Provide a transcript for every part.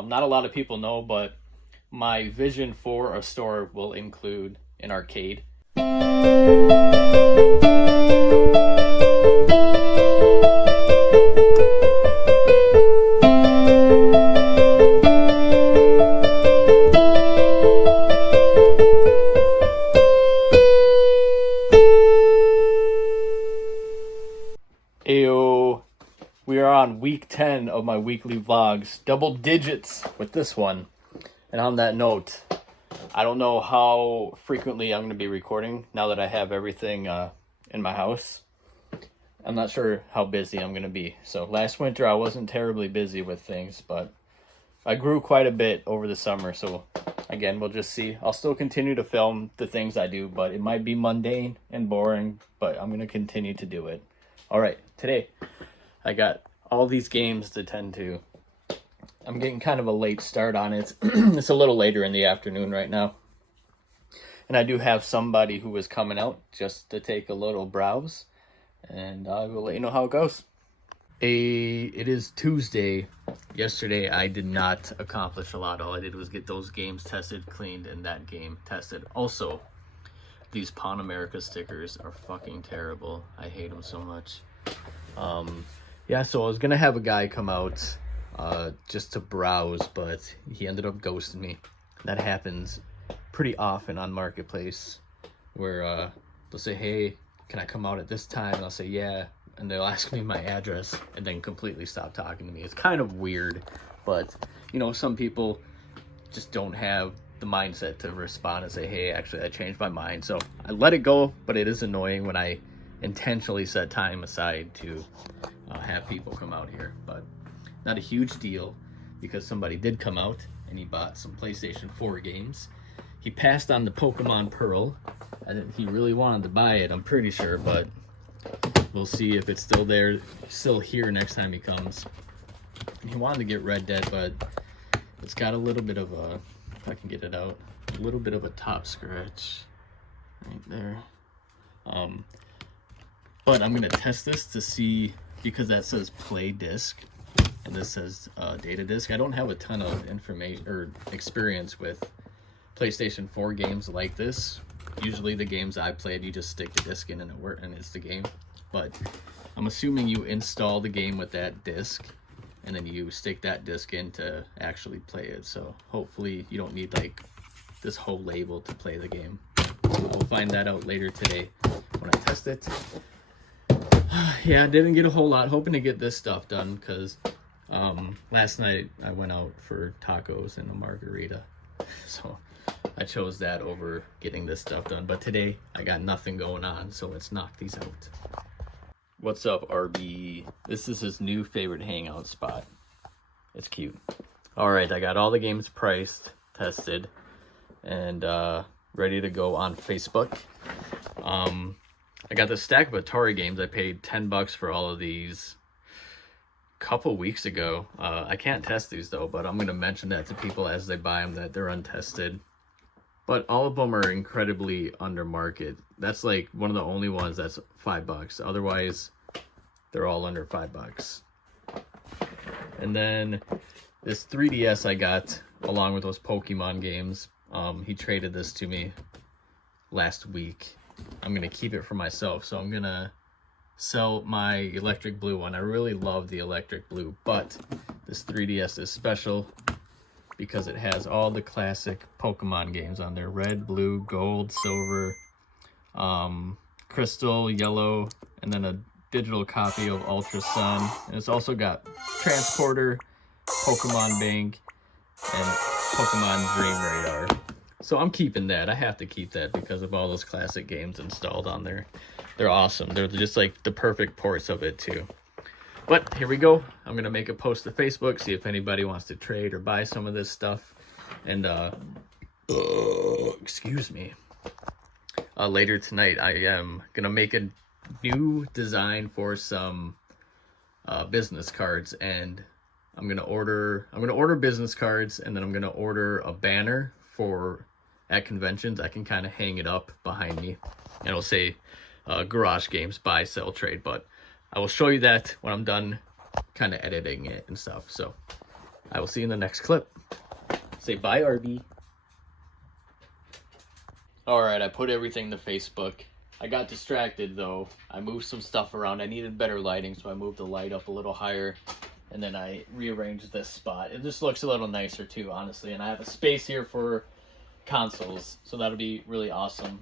Not a lot of people know, but my vision for a store will include an arcade. Ayo, we are on week 10 of my weekly vlogs, double digits with this one. And on that note, I don't know how frequently I'm going to be recording now that I have everything in my house. I'm not sure how busy I'm going to be. So last winter I wasn't terribly busy with things, but I grew quite a bit over the summer. So again, we'll just see. I'll still continue to film the things I do, but it might be mundane and boring, but I'm going to continue to do it. All right, today I got all these games to tend to. I'm getting kind of a late start on it. It's a little later in the afternoon right now. And I do have somebody who is coming out just to take a little browse. And I will let you know how it goes. It is Tuesday. Yesterday I did not accomplish a lot. All I did was get those games tested, cleaned, and that game tested. Also, these Pawn America stickers are fucking terrible. I hate them so much. Yeah, so I was gonna have a guy come out just to browse, but he ended up ghosting me. That happens pretty often on Marketplace, where they'll say, hey, can I come out at this time? And I'll say, yeah, and they'll ask me my address and then completely stop talking to me. It's kind of weird, but you know, some people just don't have the mindset to respond and say, hey, actually I changed my mind. So I let it go, but it is annoying when I intentionally set time aside to have people come out here. But not a huge deal, because somebody did come out and he bought some PlayStation 4 games. He passed on the Pokemon Pearl. He really wanted to buy it, I'm pretty sure, but we'll see if it's still there, still here next time he comes. He wanted to get Red Dead, but it's got a little bit of a, if I can get it out, a little bit of a top scratch right there. But I'm gonna test this to see, because that says play disc and this says data disc. I don't have a ton of information or experience with PlayStation 4 games like this. Usually the games I played, you just stick the disc in and it works, and it's the game. But I'm assuming you install the game with that disc, and then you stick that disc in to actually play it. So hopefully you don't need like this whole label to play the game. We'll find that out later today when I test it. Yeah, I didn't get a whole lot. Hoping to get this stuff done, because last night I went out for tacos and a margarita. So I chose that over getting this stuff done. But today I got nothing going on, so let's knock these out. What's up, RB? This is his new favorite hangout spot. It's cute. Alright, I got all the games priced, tested, and ready to go on Facebook. I got this stack of Atari games. I paid $10 for all of these a couple weeks ago. I can't test these though, but I'm going to mention that to people as they buy them, that they're untested. But all of them are incredibly under market. That's like one of the only ones that's $5. Otherwise, they're all under $5. And then this 3DS I got along with those Pokemon games. He traded this to me last week. I'm gonna keep it for myself, so I'm gonna sell my electric blue one. I really love the electric blue, but this 3DS is special because it has all the classic Pokemon games on there: red, blue, gold, silver, crystal, yellow, and then a digital copy of Ultra Sun. And it's also got Transporter, Pokemon Bank, and Pokemon Dream Radar. So I'm keeping that. I have to keep that because of all those classic games installed on there. They're awesome. They're just like the perfect ports of it too. But here we go. I'm going to make a post to Facebook, see if anybody wants to trade or buy some of this stuff. And, excuse me. Later tonight, I am going to make a new design for some business cards. And I'm going to order business cards, and then I'm going to order a banner for at conventions. I can kind of hang it up behind me, and it'll say Garage Games buy, sell, trade. But I will show you that when I'm done kind of editing it and stuff. So I will see you in the next clip. Say bye, RB. Alright, I put everything to Facebook. I got distracted though. I moved some stuff around. I needed better lighting, so I moved the light up a little higher. And then I rearranged this spot. It just looks a little nicer too, honestly. And I have a space here for consoles, so that'll be really awesome.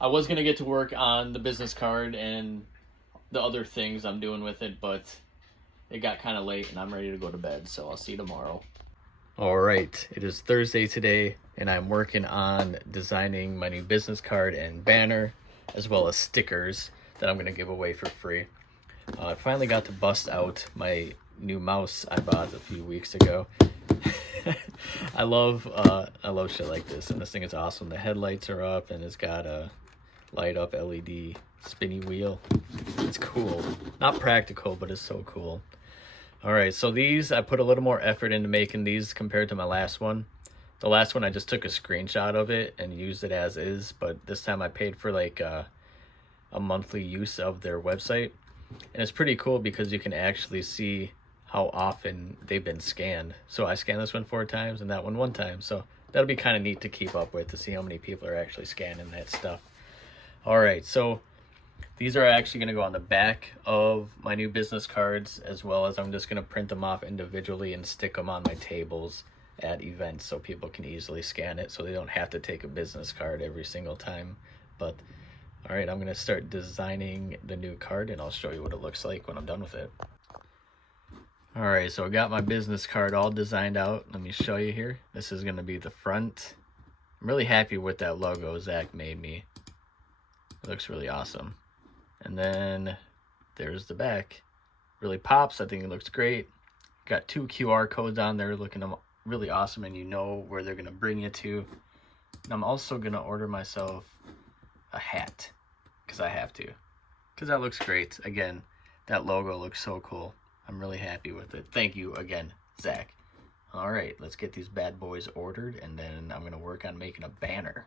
I was going to get to work on the business card and the other things I'm doing with it, but it got kind of late and I'm ready to go to bed, so I'll see you tomorrow. Alright, it is Thursday today, and I'm working on designing my new business card and banner, as well as stickers that I'm going to give away for free. I finally got to bust out my new mouse I bought a few weeks ago. I love shit like this, and this thing is awesome. The headlights are up, and it's got a light up LED spinny wheel. It's cool. Not practical, but it's so cool. Alright, so these, I put a little more effort into making these compared to my last one. The last one I just took a screenshot of it and used it as is, but this time I paid for like a monthly use of their website. And it's pretty cool because you can actually see how often they've been scanned. So I scanned this one 4 times and that one 1 time. So that'll be kind of neat to keep up with, to see how many people are actually scanning that stuff. Alright, so these are actually going to go on the back of my new business cards, as well as I'm just going to print them off individually and stick them on my tables at events so people can easily scan it, so they don't have to take a business card every single time. But alright, I'm going to start designing the new card, and I'll show you what it looks like when I'm done with it. Alright, so I got my business card all designed out. Let me show you here. This is going to be the front. I'm really happy with that logo Zach made me. It looks really awesome. And then there's the back. Really pops. I think it looks great. Got 2 QR codes on there looking really awesome, and you know where they're going to bring you to. And I'm also going to order myself a hat, because I have to, because that looks great. Again, that logo looks so cool. I'm really happy with it. Thank you again, Zach. All right, let's get these bad boys ordered, and then I'm going to work on making a banner.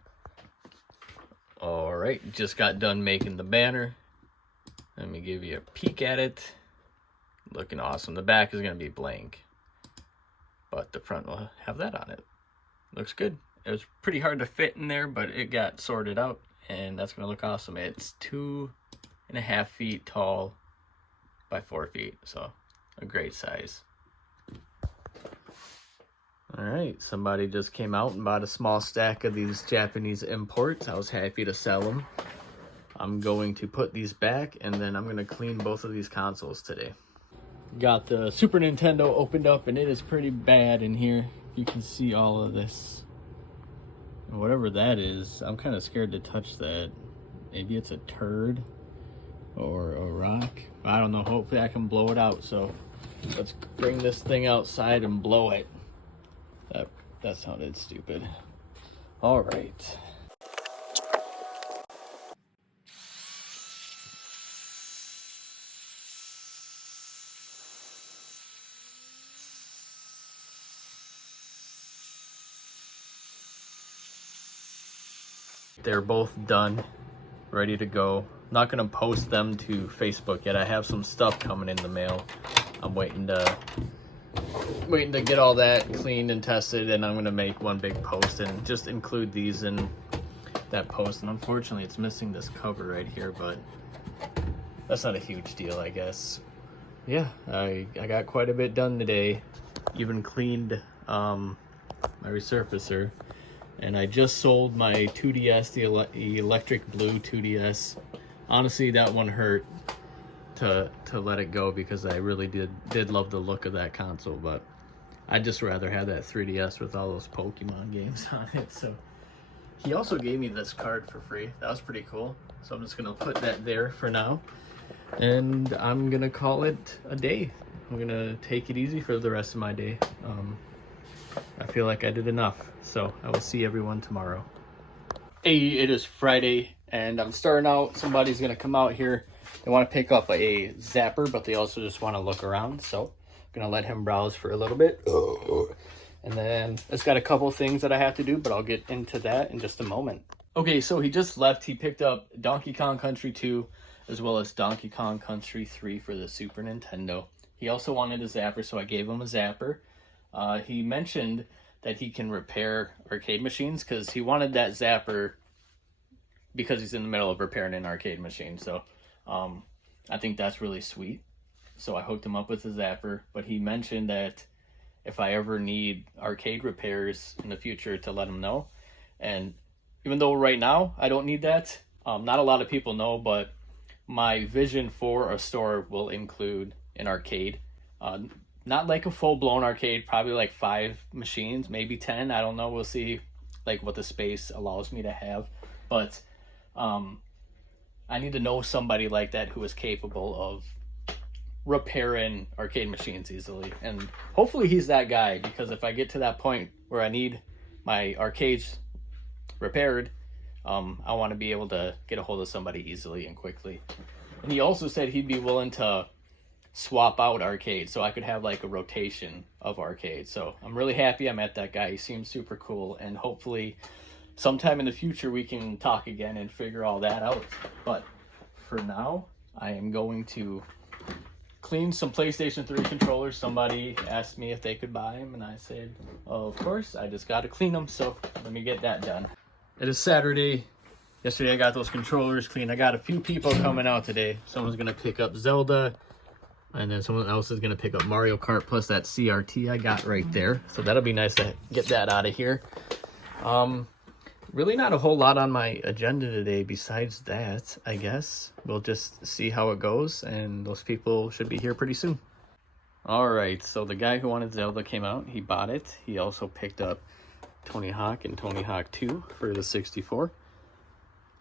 All right, just got done making the banner. Let me give you a peek at it. Looking awesome. The back is going to be blank, but the front will have that on it. Looks good. It was pretty hard to fit in there, but it got sorted out, and that's going to look awesome. It's 2.5 feet tall by 4 feet, so a great size. All right, somebody just came out and bought a small stack of these Japanese imports. I was happy to sell them. I'm going to put these back, and then I'm going to clean both of these consoles today. Got the Super Nintendo opened up, and it is pretty bad in here. You can see all of this. And whatever that is, I'm kind of scared to touch that. Maybe it's a turd or a rock. I don't know. Hopefully I can blow it out. So let's bring this thing outside and blow it. That sounded stupid. All right. They're both done, ready to go. I'm not gonna post them to Facebook yet. I have some stuff coming in the mail. I'm waiting to get all that cleaned and tested, and I'm gonna make one big post and just include these in that post. And unfortunately it's missing this cover right here, but that's not a huge deal, I guess. Yeah, I got quite a bit done today. Even cleaned my resurfacer. And I just sold my 2DS, the electric blue 2DS. Honestly, that one hurt to let it go, because I really did love the look of that console, but I'd just rather have that 3DS with all those Pokemon games on it. So he also gave me this card for free. That was pretty cool. So I'm just gonna put that there for now, and I'm gonna call it a day. I'm gonna take it easy for the rest of my day. I feel like I did enough, so I will see everyone tomorrow. Hey, it is Friday, and I'm starting out. Somebody's gonna come out here. They want to pick up a zapper, but they also just want to look around, so I'm gonna let him browse for a little bit. And then it's got a couple things that I have to do, but I'll get into that in just a moment. Okay, so he just left. He picked up Donkey Kong Country 2, as well as Donkey Kong Country 3 for the Super Nintendo. He also wanted a zapper, so I gave him a zapper. He mentioned that he can repair arcade machines because he wanted that zapper because he's in the middle of repairing an arcade machine. So I think that's really sweet. So I hooked him up with a zapper, but he mentioned that if I ever need arcade repairs in the future to let him know. And even though right now I don't need that, not a lot of people know, but my vision for a store will include an arcade. Not like a full-blown arcade, probably like 5 machines, maybe 10. I don't know. We'll see like what the space allows me to have. But I need to know somebody like that who is capable of repairing arcade machines easily. And hopefully he's that guy, because if I get to that point where I need my arcades repaired, I want to be able to get a hold of somebody easily and quickly. And he also said he'd be willing to swap out arcades so I could have like a rotation of arcades. So I'm really happy I met that guy. He seems super cool, and hopefully sometime in the future we can talk again and figure all that out. But for now, I am going to clean some PlayStation 3 controllers. Somebody asked me if they could buy them, and I said, oh, of course, I just got to clean them, so let me get that done. It is Saturday. Yesterday I got those controllers clean. I got a few people coming out today. Someone's going to pick up Zelda, and then someone else is going to pick up Mario Kart plus that CRT I got right there. So that'll be nice to get that out of here. Really not a whole lot on my agenda today besides that, I guess. We'll just see how it goes, and those people should be here pretty soon. Alright, so the guy who wanted Zelda came out. He bought it. He also picked up Tony Hawk and Tony Hawk 2 for the 64.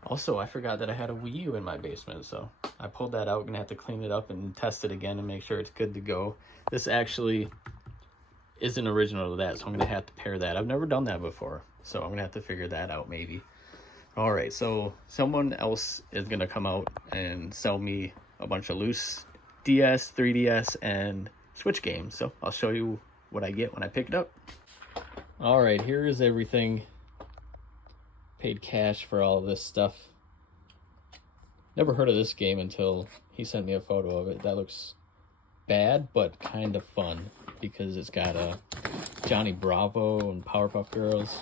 Also, I forgot that I had a Wii U in my basement, so I pulled that out. Gonna have to clean it up and test it again and make sure it's good to go. This actually isn't original to that, so I'm gonna have to pair that. I've never done that before, so I'm gonna have to figure that out maybe. All right, so someone else is gonna come out and sell me a bunch of loose DS, 3DS, and Switch games. So I'll show you what I get when I pick it up. All right, here is everything. Paid cash for all of this stuff. Never heard of this game until he sent me a photo of it. That looks bad, but kind of fun, because it's got Johnny Bravo and Powerpuff Girls.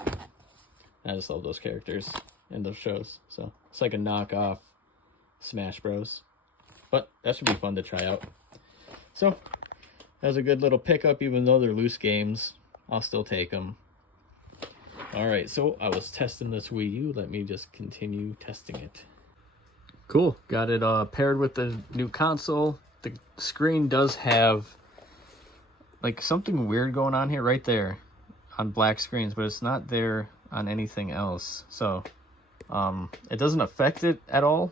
I just love those characters in those shows. So it's like a knockoff Smash Bros. But that should be fun to try out. So that was a good little pickup, even though they're loose games. I'll still take them. Alright, so I was testing this Wii U. Let me just continue testing it. Cool. Got it paired with the new console. The screen does have like something weird going on here right there on black screens, but it's not there on anything else. So it doesn't affect it at all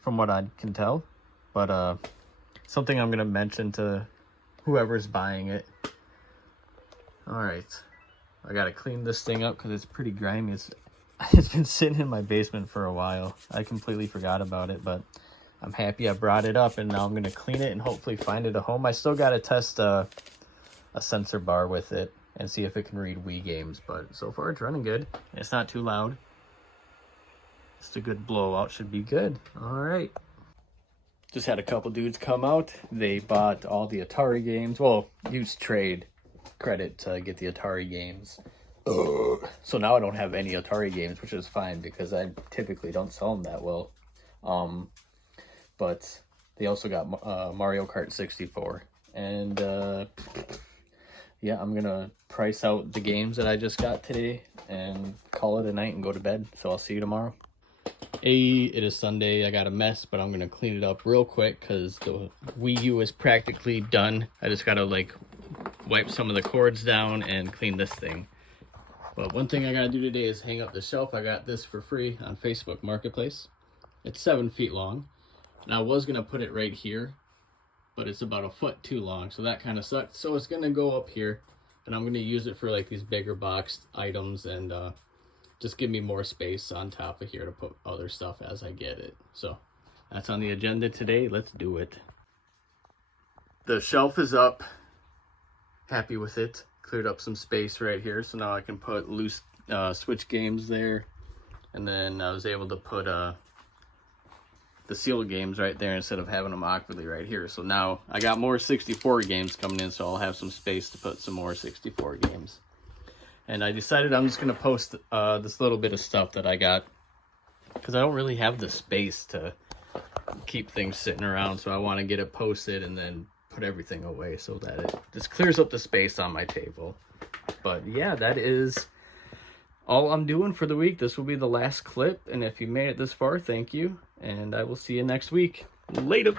from what I can tell. But something I'm going to mention to whoever's buying it. Alright. I gotta clean this thing up because it's pretty grimy. It's been sitting in my basement for a while. I completely forgot about it, but I'm happy I brought it up, and now I'm gonna clean it and hopefully find it a home. I still gotta test a sensor bar with it and see if it can read Wii games, but so far it's running good. It's not too loud. Just a good blowout should be good. Alright. Just had a couple dudes come out. They bought all the Atari games. Well, used trade credit to get the Atari games. So now I don't have any Atari games, which is fine because I typically don't sell them that well. But they also got Mario Kart 64. And yeah, I'm gonna price out the games that I just got today and call it a night and go to bed. So I'll see you tomorrow. It is Sunday. I got a mess, but I'm gonna clean it up real quick because the Wii U is practically done. I just gotta like wipe some of the cords down and clean this thing. But one thing I gotta do today is hang up the shelf. I got this for free on Facebook Marketplace. It's 7 feet long, and I was gonna put it right here, but it's about a foot too long, so that kind of sucked. So it's gonna go up here, and I'm gonna use it for like these bigger boxed items and just give me more space on top of here to put other stuff as I get it. So that's on the agenda today. Let's do it. The shelf is up. Happy with it. Cleared up some space right here, so now I can put loose Switch games there. And then I was able to put the sealed games right there instead of having them awkwardly right here. So now I got more 64 games coming in, so I'll have some space to put some more 64 games. And I decided I'm just going to post this little bit of stuff that I got, because I don't really have the space to keep things sitting around, so I want to get it posted and then put everything away so that it just clears up the space on my table. But yeah, that is all I'm doing for the week. This will be the last clip, and if you made it this far, thank you, and I will see you next week. Later.